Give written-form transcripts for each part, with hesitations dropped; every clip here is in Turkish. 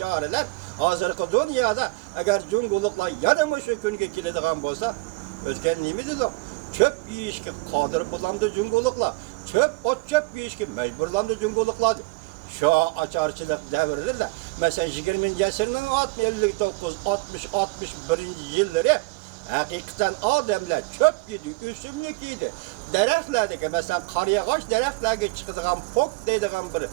çareler hazırki dünyada eğer cunguluklar yanıma şu günge kilediğen bolsa özgen neyimiz o? Çöp yiyişki kadir bulamdı cunguluklar. Çöp yiyişki mecburlandı cunguluklar. Şu açarçılık devridir de mesela 20. asırın 59, 60, 61. yılları hakikaten adamlar çöp yedi, üsümlük yedi. Dereklerdeki mesela karayağaç dereklerde çıkıdığan pok dediğin bir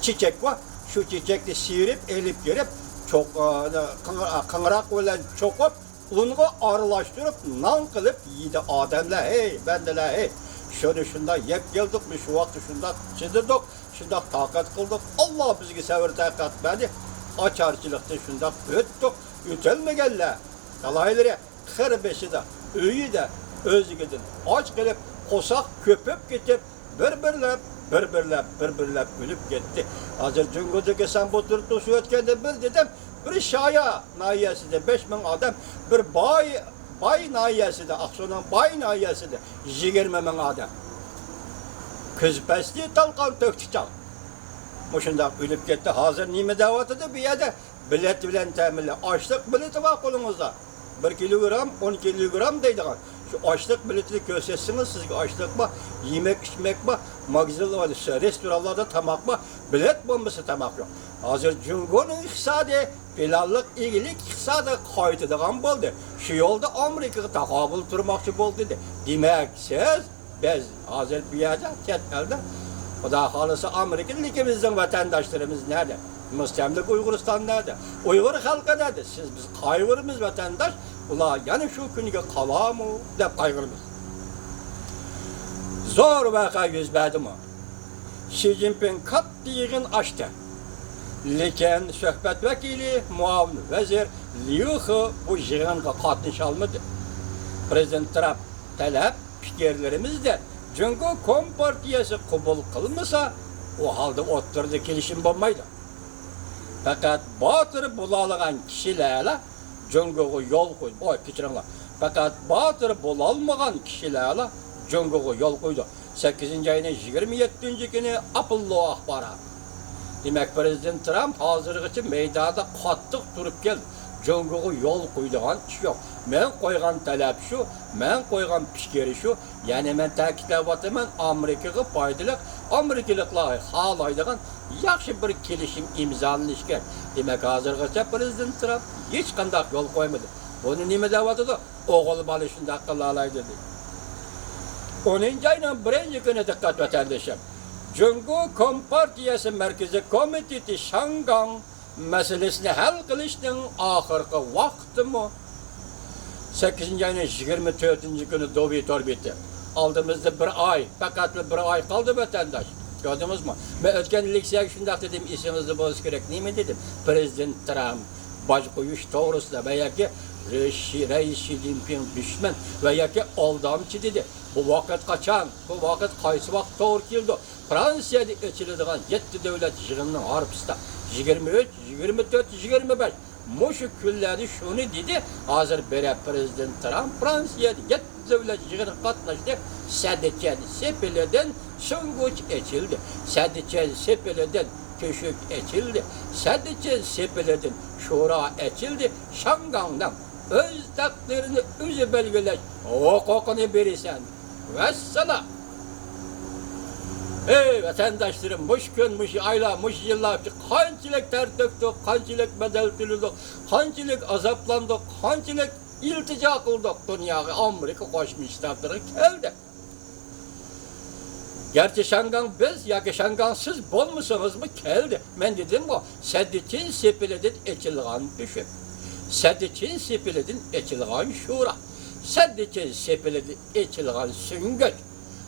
çiçek var. Şu çiçekli sıyırıp, elip girip, çok kıngırak olan çokup, onu arılaştırıp, nan kılıp yedi adamlar. Hey, bendeler hey. Şunda yep geldik mi şu vakti şunda çizdirdik, şunda takat kıldık. Allah bizge sever takat verdi. Açarçılıkta şunda öttük, ütelmegenler. Kalayları kır beşi de, öğü de özgüdün. Aç gelip, kosak köpüp gidip, birbirlep gülüp gitti. Hazır Cungudaki sen bu tırtışı ötkende bir dedim, bir şaya nahiyesinde 5000 adam, bir bay nahiyesinde, Aksu'nun bay nahiyesinde 20 bin adam. Kız pesli talkan töktü çal. Muşunda ölüp gitti. Hazır nime davatıda bir yerde bilet bilen teminle. Açlık bileti var kolunuzda. 1 kilogram, 10 kilogram deydiğin. Şu açlık biletini göstersiniz sizge açlık mı, yemek içmek mi, magazin var, restoranlarda tamak mı, bilet bombası tamak yok. Hazır Cungo'nun iktisadi, planlık ilgilik iktisadi kayıtıdığın oldu. Şu yolda Amerika'ya takabül durmakçı oldu dedi. Demek siz, biz hazır bir yerde ketmelde, o da halısı Amerika'nın ikimizin vatandaşlarımız nerede? Müstemlik Uygurustan nerede? Uygur halkı nerede? Siz biz kaygırımız vatandaş, ula yani şu günüge kala mı? Dep kaygırımız. Zor vaka yüz verdi mi? Xi Jinping katliğin açtı. Lekin söhbet vekili, muavin vezir Liu He bu yığınga katılış almadı. Prezident Trump talep fikirlerimiz de Cungo Kompartiyası kabul kılmasa o halde oturdu kelişim olmaydı. Fakat batırı bulalıgan kişilerle Cungo'ya yol koydu. Oy keçirinler. Fakat batırı bulalmagan kişilerle Cungo'ya yol koydu. 8. ayının 27. günü Apollo ahbarat. Demek Prezident Trump hazırlık için meydanda kattık durup geldi. Cungo'ya yol koyduğun iş yok. Ben koygan talep şu, ben koygan pişkeri şu. Yani ben takipte batıman Amerika'ya faydalı, Amerikalıklar halaydıgan yaxşı bir kelişim imzalanışken. Demek hazırlıkça Prezident Trump hiç kandak yol koymadı. Onu nime davatıda oğul balışında akıllı alay dedi. 10. ayının 1. günü dikkat vatandaşım. Cungo Kompartiyası Merkezi Komiteti Şangan meselesini hal kılışının ahırkı vakti mı? 8. ayının 24. günü dobi torbitti. Aldığımızda bir ay, fakat bir ay kaldı vatandaş. Gördünüz mü? Ben ötken likseye şundak dedim, isminizi boz gerek, ne mi dedim? Prezident Trump, baş koyuş doğrusunda veya ki Reis Xi Jinping düşman veya ki aldamçı dedi. Bu vakit kaçan, bu vakit kaysı vakit doğru geldi. Fransiyada içildiğin 7 devlet yığınının harpısında 23, 24, 25 Muşu külleri şunu dedi, hazır bere Prezident Trump Fransiyada 7 devlet yığını katlaştı. Sadece sepeleden sunguç içildi. Sadece sepeleden köşük içildi. Sadece sepeleden şura içildi. Şangan'dan öz takdirini özü belgeleş. Hukukunu verirsen. Vesselam. Ey vatandaşlarım, muş gün, muş aylar, muş yıllar, kancılık ter döktük, kancılık bedel tülüldük, kancılık azaplandık, kancılık iltica kıldık dünyaya, Amerika koşmuşlardır, geldi. Gerçi Şangan biz, ya ki Şangansız bulmuşsunuz mu, geldi. Ben dedim bu, Seddiçin sepiledin içilgan düşün. Seddiçin sepiledin içilgan şura. Seddiçin sepiledin içilgan süngüç.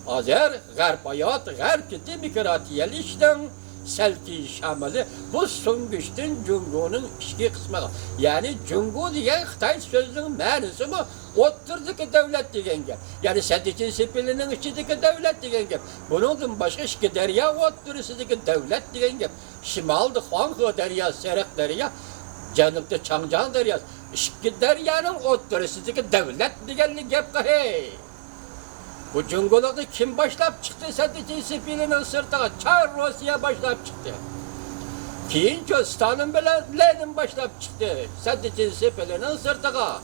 Azer, garp hayat, garp demokratiyeli işten selki şamali bu süngüçten Cungo'nun işki kısmı. Yani Cungo diye Xitay sözünün manisi bu. Otturdaki devlet degen gep. Yani Seddiçin sepilinin içindeki devlet degen gep. Bunun başka işki derya otturusundaki devlet degen gep. Şimalda Huanghe derya, Serek derya, Canıpta Çangcan derya. İşki deryanın otturusundaki devlet degen gep hey. Bu Cungo'da kim başlayıp çıktı Seddiçin sepilinin sırtına? Çar Rusya başlayıp çıktı. Keyinçe Stalin bilen Lenin başlap çıktı. Sadece sepelinin sırtıga.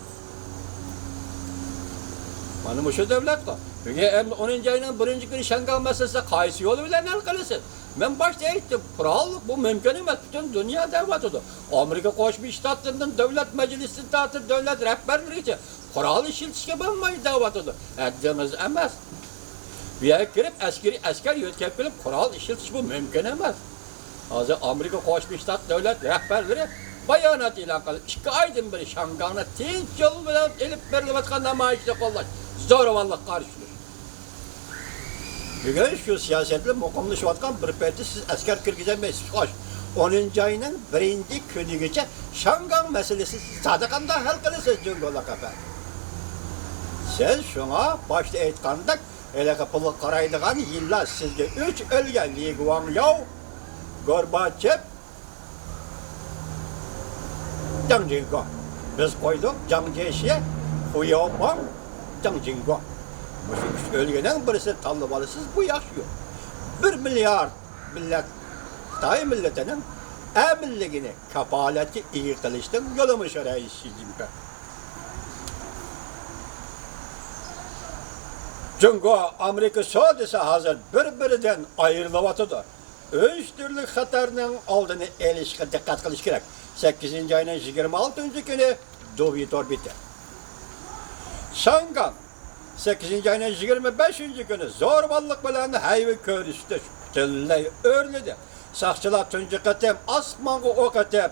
Mana şu devlet var. Çünkü 10. ayının 1. günü Şangay meselesi qaysı yolu bilen hal kılısın. Ben başta aytdim, kural bu mümkün emas. Bütün dünya devletidir. Amerika Qo'shma Shtatlarının devlet meclisi tatı devlet rehberleri için kural işiltishga bo'lmaydi devletidir. Haddimiz emas. Bu yerga kirib askar yo'tkab kelib kural ishiltish bu mümkün emas. Hozir Amerika Qo'shma Shtat devlet rehberleri bayonot e'lon qilib 2 oydan beri Shangayni tinch yo'l bilan elib berilayotgan namoyishni qo'llash zo'ravonlik qarshi. Bugün şu siyasetle mukamlaşıyotgan bir parti siz asker kirgizemeysiz. Hoş. 10. ayının 1. günü geçe Şangay meselesi sadakanda hal kılısınız Cungo'la kafa. Siz şuna başta aytkandak ele kapılı qaraydigan yıllar sizge 3 ölgen Li Kuan-yew, Gorbachev, Jiang Zemin. Biz koyduk Jiang Zemin, Hu Yaobang, Jiang Zemin. Bu ölgenen birisi tanıp alırsınız, bu yaşıyor. 1 milyar millet, Xitay milletinin eminliğini, kefaleti iyi kılıştın, yolumuş arayı Xi Jinping. Çünkü Amerika sodisi hazır birbirinden ayrılıvatıdır. Üç türlü xatarının aldığını elişke dikkat kılış gerek. 8. ayının 26. günü Sovyet orbiti. Şangay 8. ayının 25. günü zorballık bilen hayvi körüstü tülley örledi. Sakçılar tuncu katem asmanı ok atıp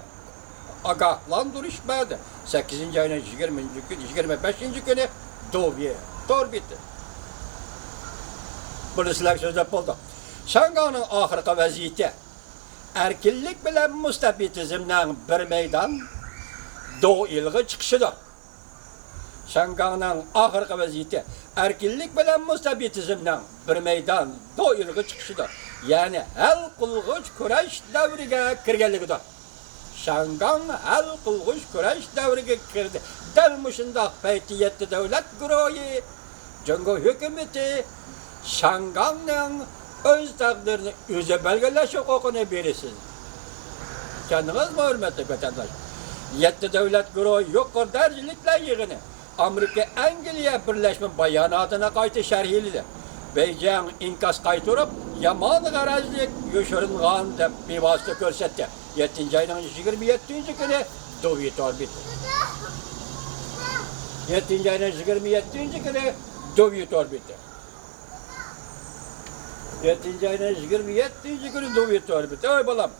agahlandırışmadı. 8. ayının 25. günü Sovyet orbiti. Bunu sizler sözde bulduk. Şangay'ın ahırkı vaziyeti erkinlik bilen müstabitizmden bir meydan Doğu ilgi çıkışıdır. Şangay'ın ahırkı vaziyeti erkinlik bilen müstabitizmden bir meydan Doğu ilgi çıkışıdır. Yani hal kılgıç kurayş devrige kirgenligidir. Şangay hal kılgıç kurayş devrige kirdi. Delmişinde peytiyetli devlet güroyu, Cungo hükümeti, Şangay'ın öz takdirini özü belgeleş hukukunu verirsin. Kendiniz mi hürmetli vatandaş? 7 devlet güroğu yukarı dercilikle yığını. Amerika Angliya Birleşme bayanatına kayıtı şerhilidir. Beijing inkas kaytırıp yaman garazlık yoşurulgan dep bir vasıta görsetti. 7. ayının 27. günü Sovyet orbiti. 7. ayının 27. günü Sovyet orbiti. 7. ayının 27. günü Sovyet orbiti. Oy balam.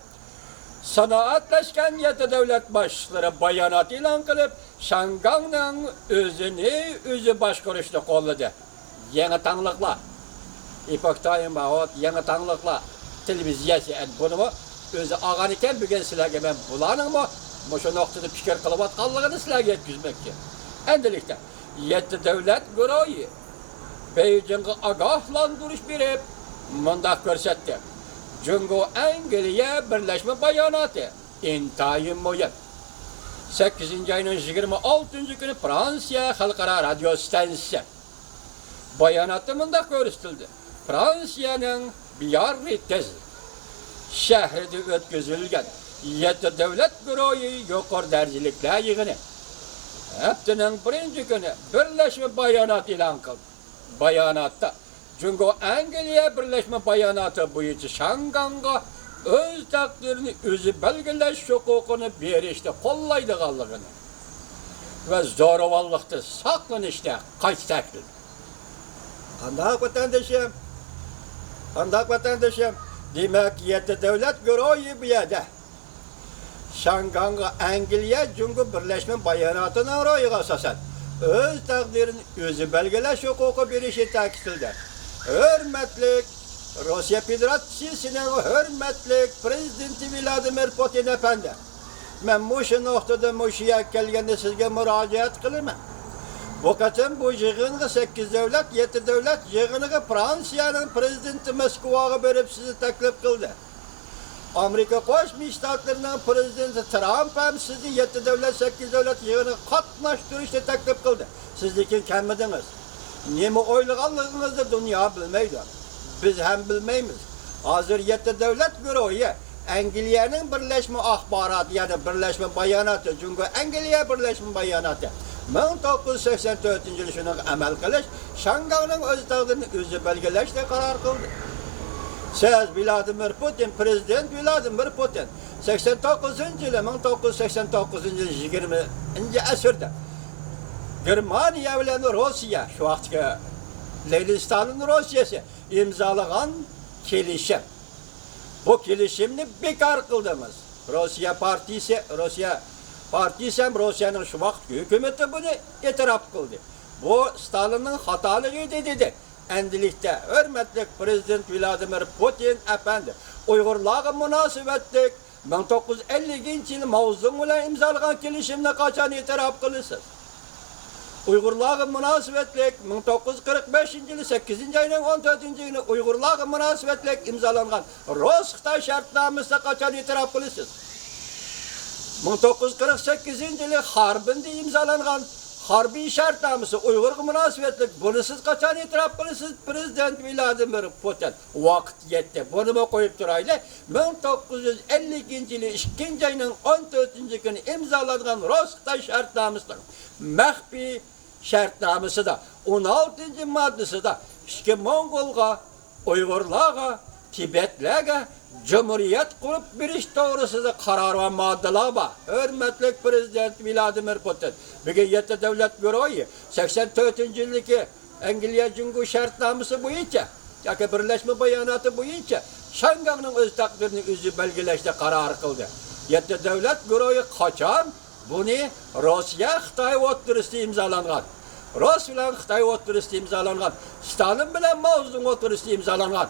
Sanaatleşken 7 devlet başları bayanat ilan kılıp Şangay'ın özü başkuruşlu kolladı. Yeni tanılıkla. İpoktayın bağıt yeni tanılıkla televiziyası bunu mu? Özü ağan iken bugün silahı ben bulanın mı? Şu noktada fikir kılıbat kallığını silahı yetkizmekti. Endelikte 7 devlet güroyu Beijing'e agahlandırış verip mındak görsetti. Cungo Angliya Birleşme bayanatı intayın moyet. 8. ayının 26. günü Fransa Halkara Radyo Stansiyası bayanatı mındak görüstüldü. Fransa'nın Biarritz şehrinde ötküzülgen 7 devlet güroyu yukarı dercilikle yığını. Hepsinin 1. günü Birleşme bayanatı ilan kıldı. Bayanatta Cungo Angliya Birleşme bayanatı boyunca Şangay'a öz takdirini özü belgeleş hukukunu berişte kollaydıqanlığını ve zoravallıqda saklanışta kaçtaktır. Andak vatandaşım, demek 7 devlet güroyu bir yerde. Şangay'a Angliya Cungo Birleşme bayanatına rayıqa asasen öz takdirini özü belgeleş hukuku berişi takdirdir. Hürmetlik Rusya Federasyası'nın hürmetlik Prezidenti Vladimir Putin Efendi. Ben bu noktada muşiya gelgende sizge müracaat kılımı. Bu katın bu yığını 8 devlet, 7 devlet yığını Fransa'nın Prezidenti Moskova'ya verip sizi teklif kıldı. Amerika Qo'shma Shtatlarının Prezidenti Trump hem sizi 7 devlet, 8 devlet yığını katlaştırışta teklif kıldı. Sizlikin kelmediniz. Nemi oyluğanlığınızı dünya bilmeydi. Biz hem bilmeyimiz. Hazır 7 devlet güroyu Angliyaning birleşme axboroti, ya'ni birleşme bayonoti, Jungo Angliya birleşme bayonoti 1984-yil shuni amal qilish, Shanghayning o'z taqdirini o'zi belgilashga qaror qildi. Siz Vladimir Putin, Prezident Vladimir Putin 1989-yil 20-asrda Germaniya bilan Rossiya, şu vaqtki Lenin Stalin Rossiyasi imzalagan kelishim. Bu kelishimni bekor qildimiz. Rossiya partiyasi ham Rossiyaning shu vaqtgi hukumati buni e'tirof qildi. Bu Stalinning xatoligi dedi. Endilikda hurmatli Prezident Vladimir Putin efendi Uyg'urlarga munosabatlik 1950-yil Mavzun bilan imzalagan kelishimni qachon e'tirof qilasiz? Uyg'urlarga munosabatlik 1945-yil 8-oyning 14-kuni Uyg'urlarga munosabatlik imzolangan Rus-Xitoy shartnomasini qachon e'tirof qilasiz? 1948-yil Harbinda imzolangan harbiy shartnomasi Uyg'urga munosabatlik buni siz qachon e'tirof qilasiz? Prezident Vladimir Putin vaqt yetdi. Buni qo'yib turaylik. 1950-yil 2-oyning 14-kuni imzolangan Rus-Xitoy shartnomasining maxfiy shartnomasida 16-moddasida ikki Mongolga, Uyg'urlarga, Tibetlarga Cumhuriyet kurup beriş doğrusunda karar ve maddeler var. Hürmetli Prezident Vladimir Putin. Bugün yetti devlet büroyu 84. yıldaki Angliya Cumhur şartnaması boyunca, yani birleşme beyanatı boyunca Şangay'ın öz takdirini özü belgeleşte karar kıldı. Yetti devlet büroyu kaçan bunu Rusya, Xitay oturuşu imzalangan. Rus bilan Xitay oturuşu imzalangan. Stalin bilan Mao Zedong oturuşu imzalangan.